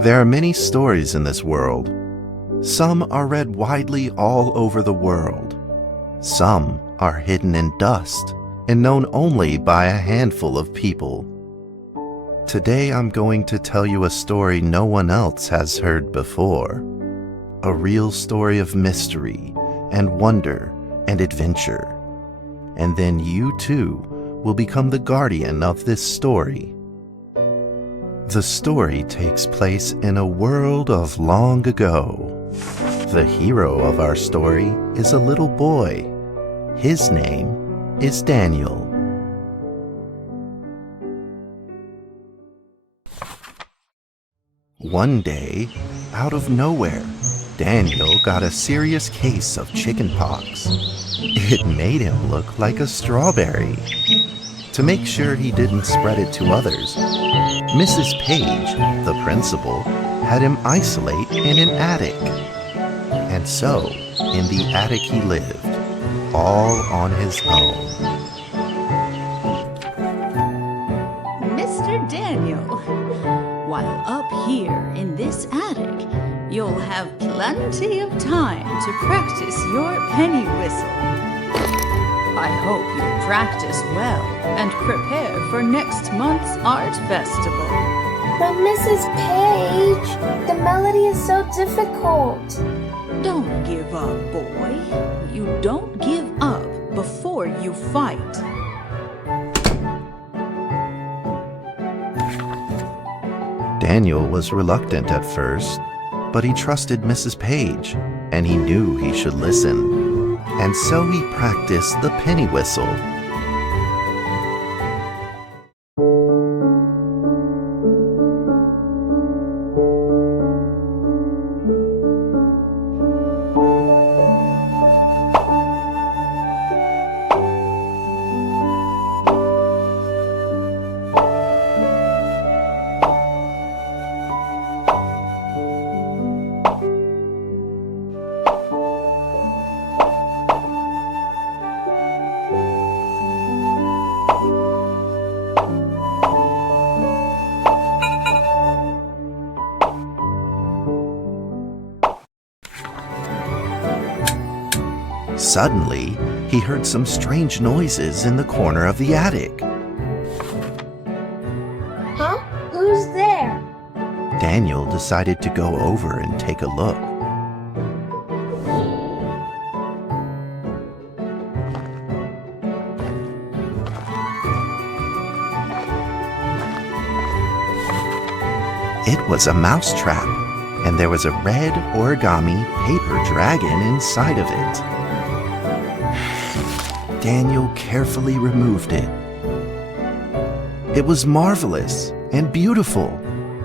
There are many stories in this world. Some are read widely all over the world. Some are hidden in dust and known only by a handful of people. Today I'm going to tell you a story no one else has heard before. A real story of mystery and wonder and adventure. And then you too will become the guardian of this story. The story takes place in a world of long ago. The hero of our story is a little boy. His name is Daniel. One day, out of nowhere, Daniel got a serious case of chickenpox. It made him look like a strawberry. To make sure he didn't spread it to others, Mrs. Page, the principal, had him isolate in an attic. And so, in the attic he lived, all on his own. Mr. Daniel, while up here in this attic, you'll have plenty of time to practice your penny whistle. I hope you practice well and prepare for next month's art festival. But Mrs. Page, the melody is so difficult. Don't give up, boy. You don't give up before you fight. Daniel was reluctant at first, but he trusted Mrs. Page, and he knew he should listen. And so he practiced the penny whistle. Suddenly, he heard some strange noises in the corner of the attic. Huh? Who's there? Daniel decided to go over and take a look. It was a mousetrap, and there was a red origami paper dragon inside of it. Daniel carefully removed it. It was marvelous and beautiful,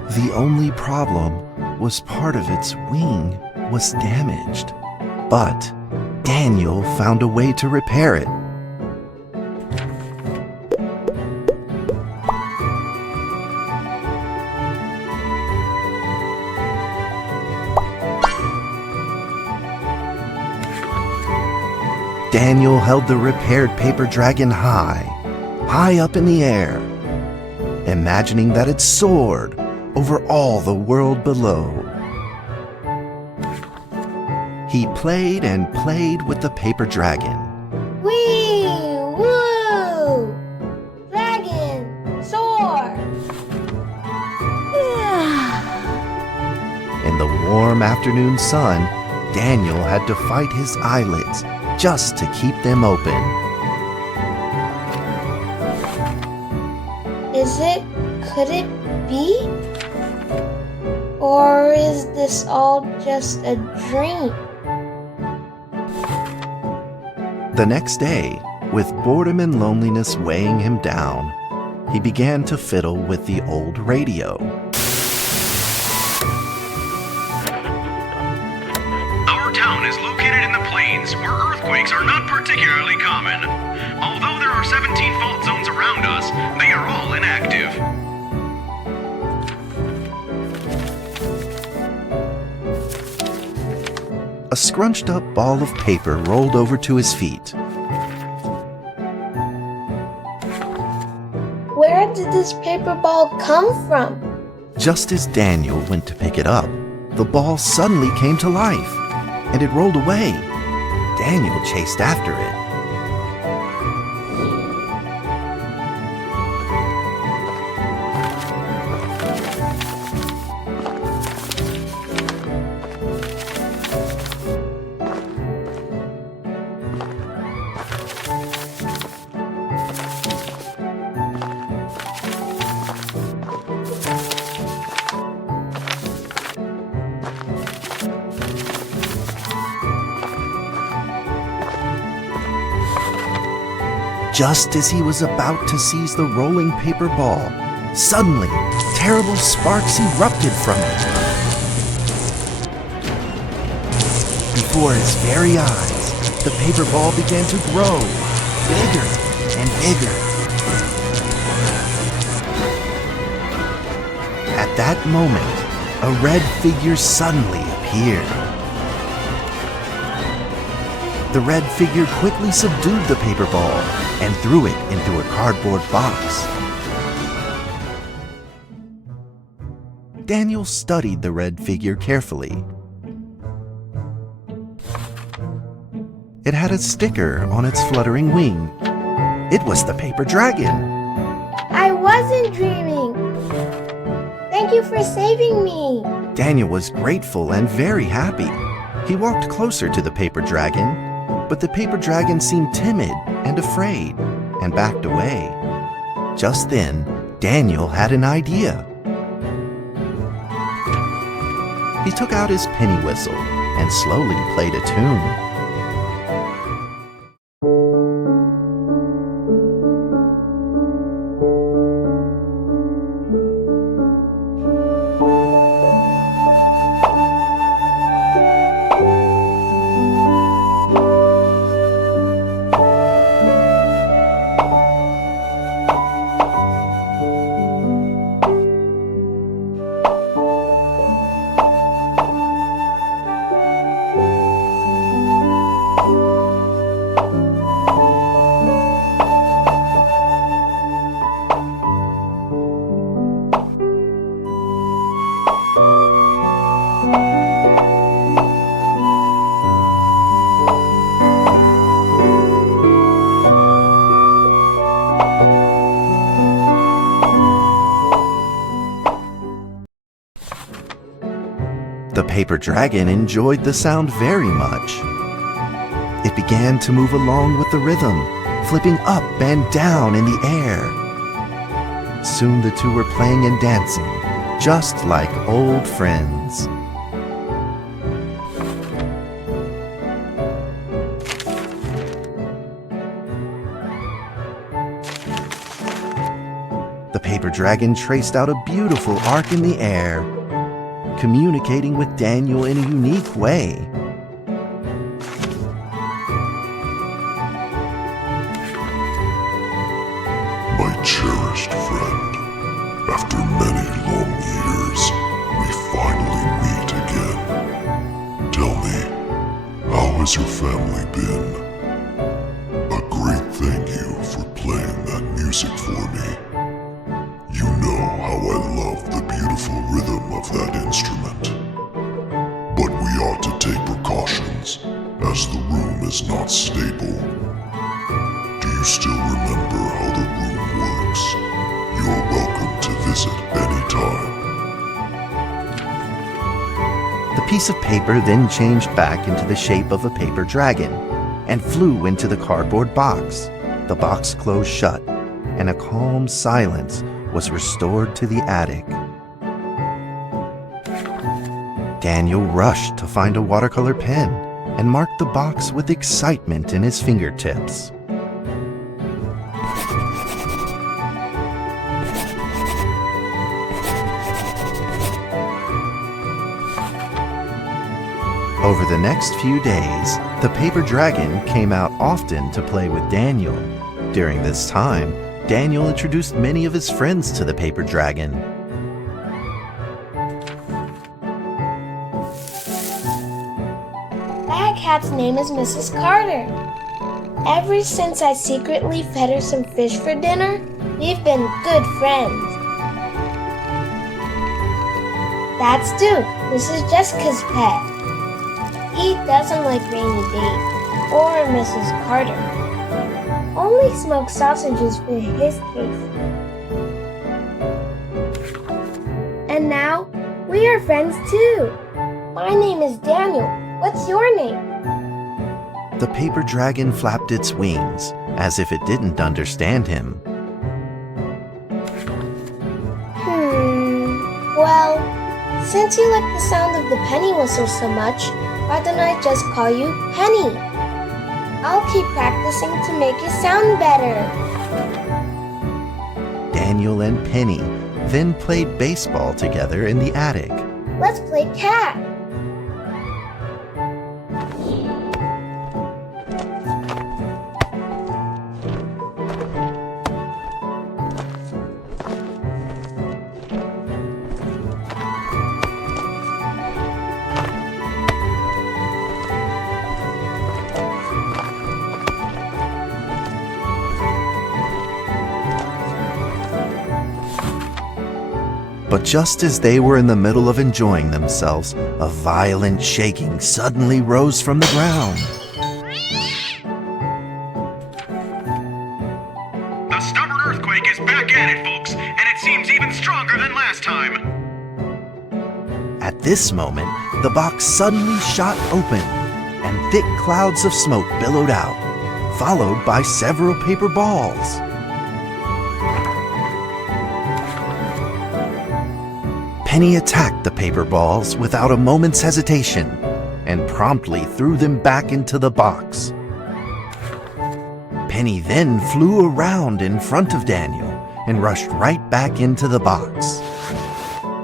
The only problem was part of its wing was damaged, but Daniel found a way to repair it. Daniel held the repaired paper dragon high up in the air, imagining that it soared over all the world below. He played and played with the paper dragon. Wee! Woo! Dragon! Soar! In the warm afternoon sun, Daniel had to fight his eyelids just to keep them open. Could it be? Or is this all just a dream? The next day, with boredom and loneliness weighing him down, he began to fiddle with the old radio. Our town is located in the plains where earthquakes are not particularly common. Although there are 17 fault zones around us, they are all inactive. A scrunched up ball of paper rolled over to his feet. Where did this paper ball come from? Just as Daniel went to pick it up, the ball suddenly came to life, and it rolled away. Daniel chased after it. Just as he was about to seize the rolling paper ball, suddenly, terrible sparks erupted from it. Before his very eyes, the paper ball began to grow, bigger and bigger. At that moment, a red figure suddenly appeared. The red figure quickly subdued the paper ball and threw it into a cardboard box. Daniel studied the red figure carefully. It had a sticker on its fluttering wing. It was the paper dragon. I wasn't dreaming. Thank you for saving me. Daniel was grateful and very happy. He walked closer to the paper dragon, but the paper dragon seemed timid and afraid and backed away. Just then, Daniel had an idea. He took out his penny whistle and slowly played a tune. The paper dragon enjoyed the sound very much. It began to move along with the rhythm, flipping up and down in the air. Soon the two were playing and dancing, just like old friends. The paper dragon traced out a beautiful arc in the air, communicating with Daniel in a unique way. My cherished friend, after many long years, we finally meet again. Tell me, how has your family been? A great thank you for playing that music for me. You know how I love the beautiful rhythm of that instrument. But we ought to take precautions, as the room is not stable. Do you still remember how the room works? You're welcome to visit anytime. The piece of paper then changed back into the shape of a paper dragon and flew into the cardboard box. The box closed shut, and a calm silence was restored to the attic. Daniel rushed to find a watercolor pen and marked the box with excitement in his fingertips. Over the next few days, the paper dragon came out often to play with Daniel. During this time, Daniel introduced many of his friends to the paper dragon. That cat's name is Mrs. Carter. Ever since I secretly fed her some fish for dinner, we've been good friends. That's Duke, Mrs. Jessica's pet. He doesn't like Rainy Day or Mrs. Carter. Only smoked sausages fit his taste. And now, we are friends too. My name is Daniel. What's your name? The paper dragon flapped its wings, as if it didn't understand him. Well, since you like the sound of the penny whistle so much, why don't I just call you Penny? I'll keep practicing to make you sound better. Daniel and Penny then played baseball together in the attic. Let's play cat. But just as they were in the middle of enjoying themselves, a violent shaking suddenly rose from the ground. The stubborn earthquake is back at it, folks, and it seems even stronger than last time. At this moment, the box suddenly shot open, and thick clouds of smoke billowed out, followed by several paper balls. Penny attacked the paper balls without a moment's hesitation and promptly threw them back into the box. Penny then flew around in front of Daniel and rushed right back into the box.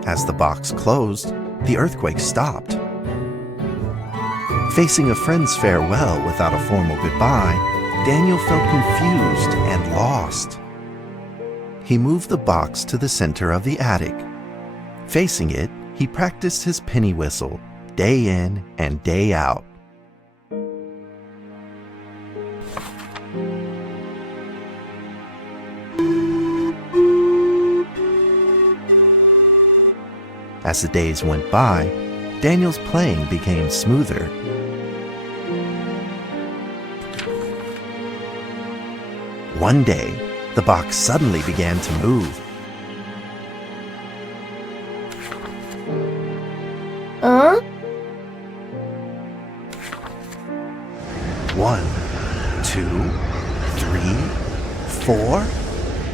As the box closed, the earthquake stopped. Facing a friend's farewell without a formal goodbye, Daniel felt confused and lost. He moved the box to the center of the attic. Facing it, he practiced his penny whistle day in and day out. As the days went by, Daniel's playing became smoother. One day, the box suddenly began to move. Huh? 1, 2, 3, 4.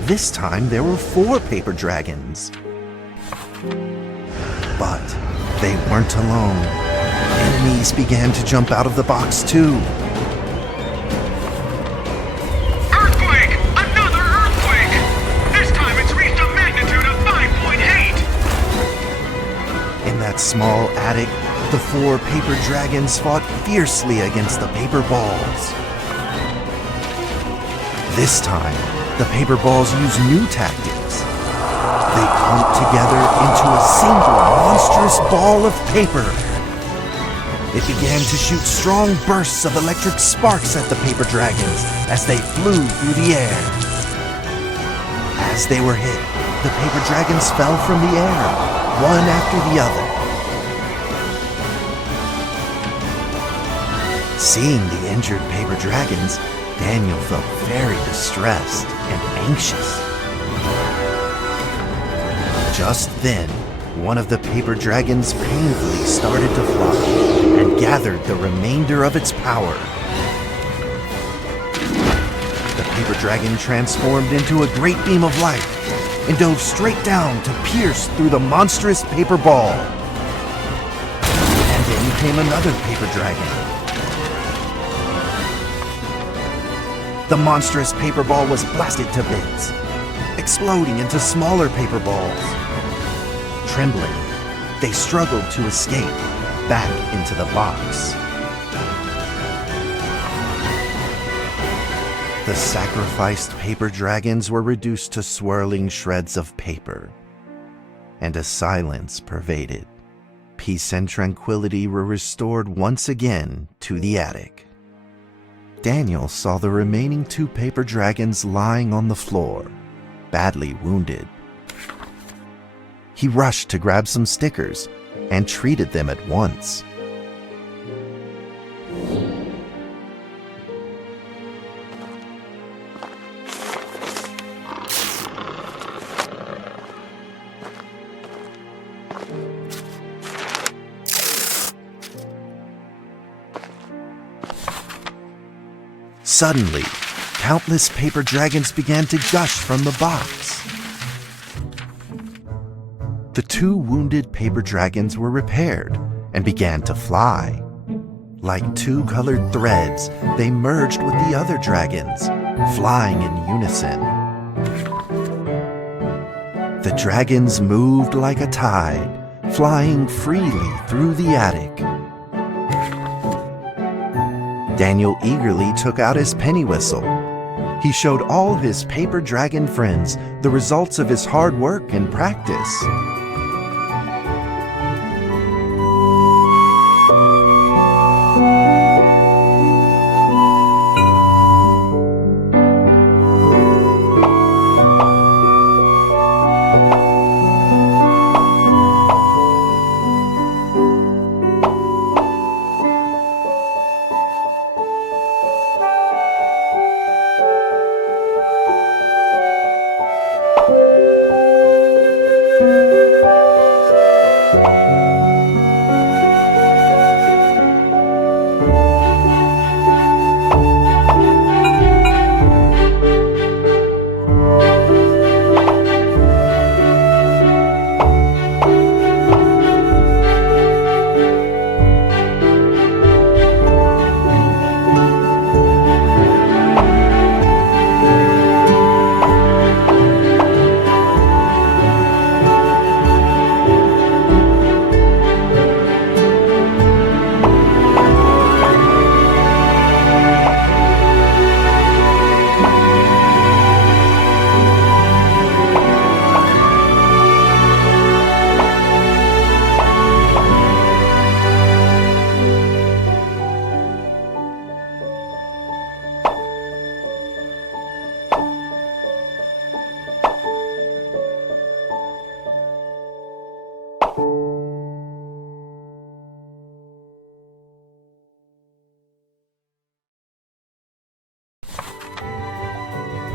This time there were 4 paper dragons. But they weren't alone. Enemies began to jump out of the box too. Earthquake! Another earthquake! This time it's reached a magnitude that small attic, the 4 paper dragons fought fiercely against the paper balls. This time, the paper balls used new tactics. They clumped together into a single monstrous ball of paper. It began to shoot strong bursts of electric sparks at the paper dragons as they flew through the air. As they were hit, the paper dragons fell from the air, one after the other. Seeing the injured paper dragons, Daniel felt very distressed and anxious. Just then, one of the paper dragons painfully started to fly and gathered the remainder of its power. The paper dragon transformed into a great beam of light and dove straight down to pierce through the monstrous paper ball. And in came another paper dragon. The monstrous paper ball was blasted to bits, exploding into smaller paper balls. Trembling, they struggled to escape back into the box. The sacrificed paper dragons were reduced to swirling shreds of paper, and a silence pervaded. Peace and tranquility were restored once again to the attic. Daniel saw the remaining 2 paper dragons lying on the floor, badly wounded. He rushed to grab some stickers and treated them at once. Suddenly, countless paper dragons began to gush from the box. The 2 wounded paper dragons were repaired and began to fly. Like 2 colored threads, they merged with the other dragons, flying in unison. The dragons moved like a tide, flying freely through the attic. Daniel eagerly took out his penny whistle. He showed all his paper dragon friends the results of his hard work and practice.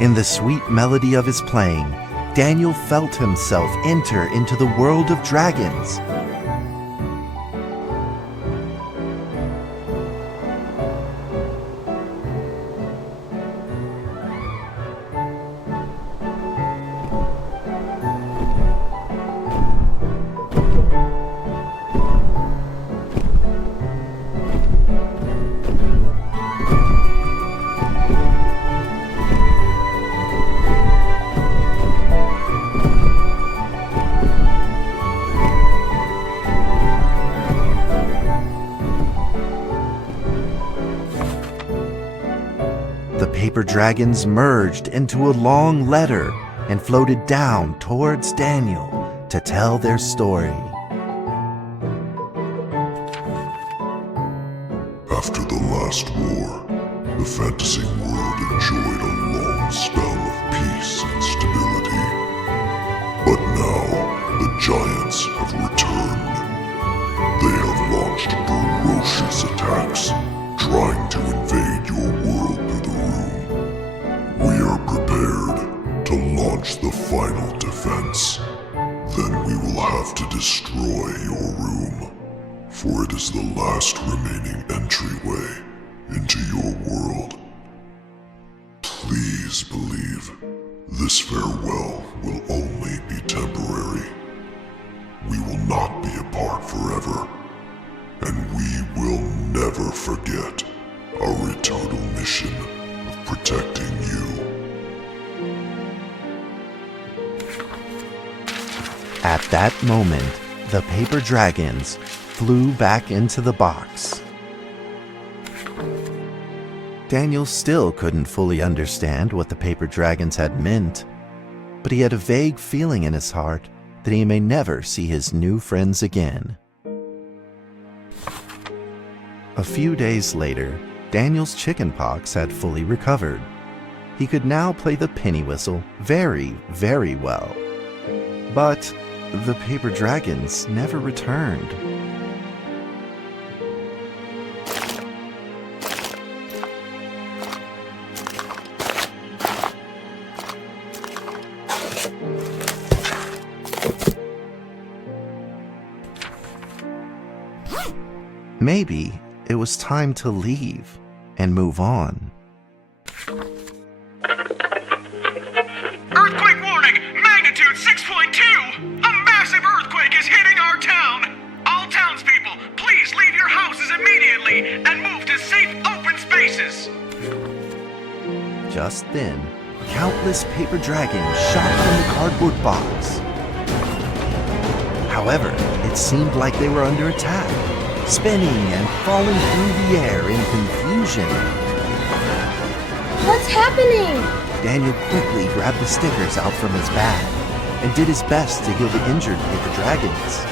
In the sweet melody of his playing, Daniel felt himself enter into the world of dragons. paper dragons merged into a long letter and floated down towards Daniel to tell their story. After the last war, the fantasy world enjoyed a long spell of peace and stability. But now, the giants have returned. They have launched ferocious attacks, trying to invade your world through the room. We are prepared to launch the final defense. Then we will have to destroy your room, for it is the last remaining entryway into your world. Please believe this farewell will only be temporary. We will not be apart forever, and we will never forget our eternal mission of protecting you. At that moment, the paper dragons flew back into the box. Daniel still couldn't fully understand what the paper dragons had meant, but he had a vague feeling in his heart that he may never see his new friends again. A few days later, Daniel's chickenpox had fully recovered. He could now play the penny whistle very, very well. But the paper dragons never returned. Maybe it was time to leave and move on. Earthquake warning! Magnitude 6.2! A massive earthquake is hitting our town! All townspeople, please leave your houses immediately and move to safe open spaces! Just then, countless paper dragons shot from the cardboard box. However, it seemed like they were under attack, spinning and falling through the air in confusion. What's happening? Daniel quickly grabbed the stickers out from his bag and did his best to heal the injured paper dragons.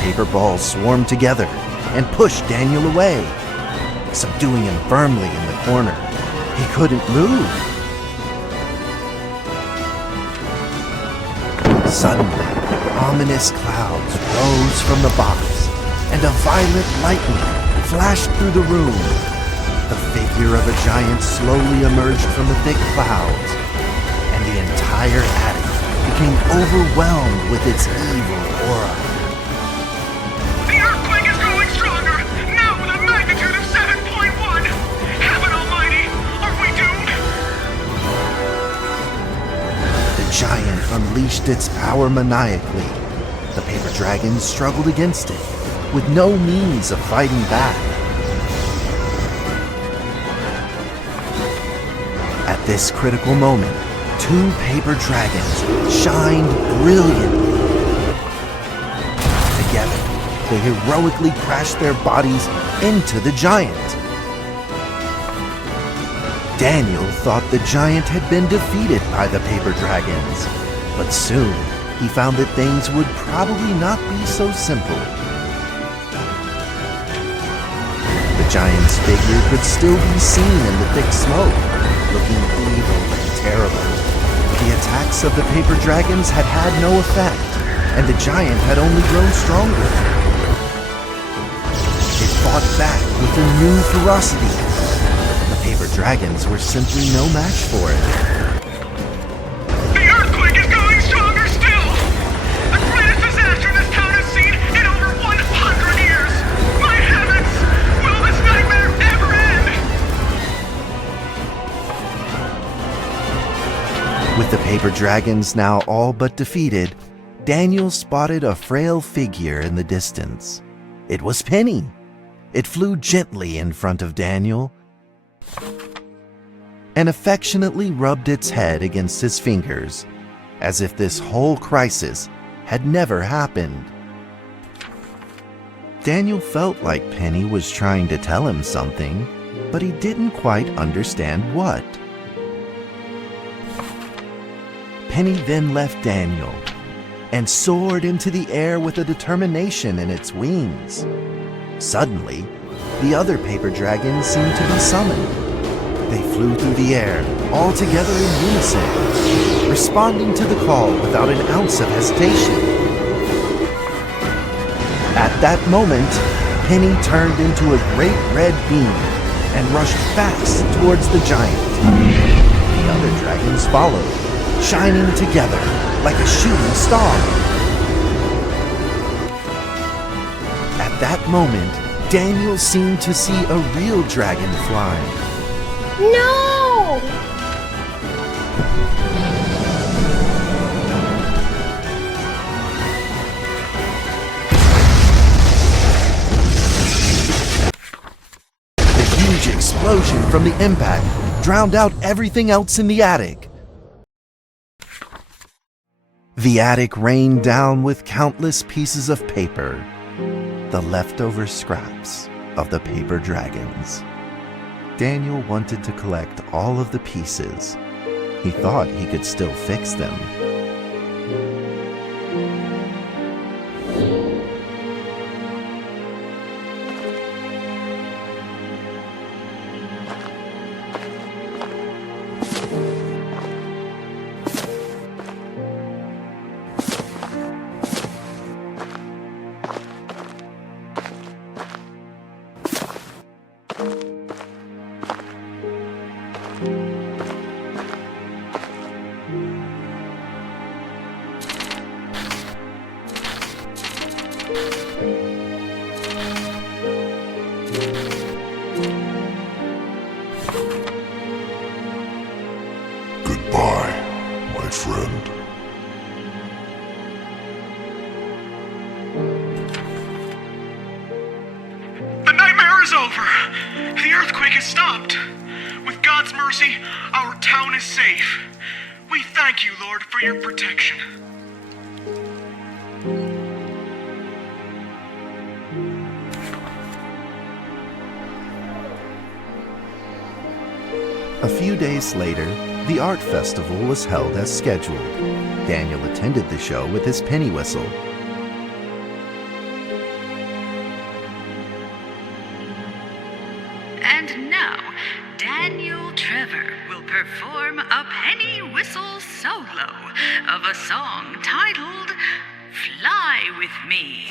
Paper balls swarmed together and pushed Daniel away, subduing him firmly in the corner. He couldn't move. Suddenly, ominous clouds rose from the box, and a violent lightning flashed through the room. The figure of a giant slowly emerged from the thick clouds, and the entire attic became overwhelmed with its evil aura. The giant unleashed its power maniacally. The paper dragons struggled against it, with no means of fighting back. At this critical moment, two paper dragons shined brilliantly. Together, they heroically crashed their bodies into the giant. Daniel thought the giant had been defeated by the paper dragons, but soon he found that things would probably not be so simple. The giant's figure could still be seen in the thick smoke, looking evil and terrible. The attacks of the paper dragons had had no effect, and the giant had only grown stronger. fought back with renewed ferocity. The paper dragons were simply no match for it. The earthquake is going stronger still! The greatest disaster this town has seen in over 100 years! My heavens! Will this nightmare ever end? With the paper dragons now all but defeated, Daniel spotted a frail figure in the distance. It was Penny. It flew gently in front of Daniel and affectionately rubbed its head against his fingers, as if this whole crisis had never happened. Daniel felt like Penny was trying to tell him something, but he didn't quite understand what. Penny then left Daniel and soared into the air with a determination in its wings. Suddenly, the other paper dragons seemed to be summoned. They flew through the air, all together in unison, responding to the call without an ounce of hesitation. At that moment, Penny turned into a great red beam and rushed fast towards the giant. The other dragons followed, shining together like a shooting star. At that moment, Daniel seemed to see a real dragon flying. No! The huge explosion from the impact drowned out everything else in the attic. The attic rained down with countless pieces of paper, the leftover scraps of the paper dragons. Daniel wanted to collect all of the pieces. He thought he could still fix them. Goodbye, my friend. The nightmare is over! The earthquake has stopped! With God's mercy, our town is safe. We thank you, Lord, for your protection. A few days later, the art festival was held as scheduled. Daniel attended the show with his penny whistle. And now, Daniel Trevor will perform a penny whistle solo of a song titled Fly With Me.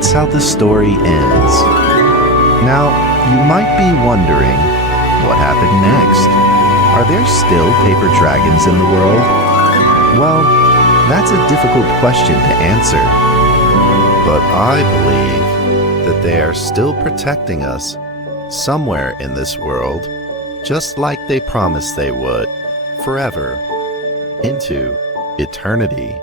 that's how the story ends. Now, you might be wondering, what happened next? Are there still paper dragons in the world? Well, that's a difficult question to answer. But I believe that they are still protecting us somewhere in this world, just like they promised they would, forever, into eternity.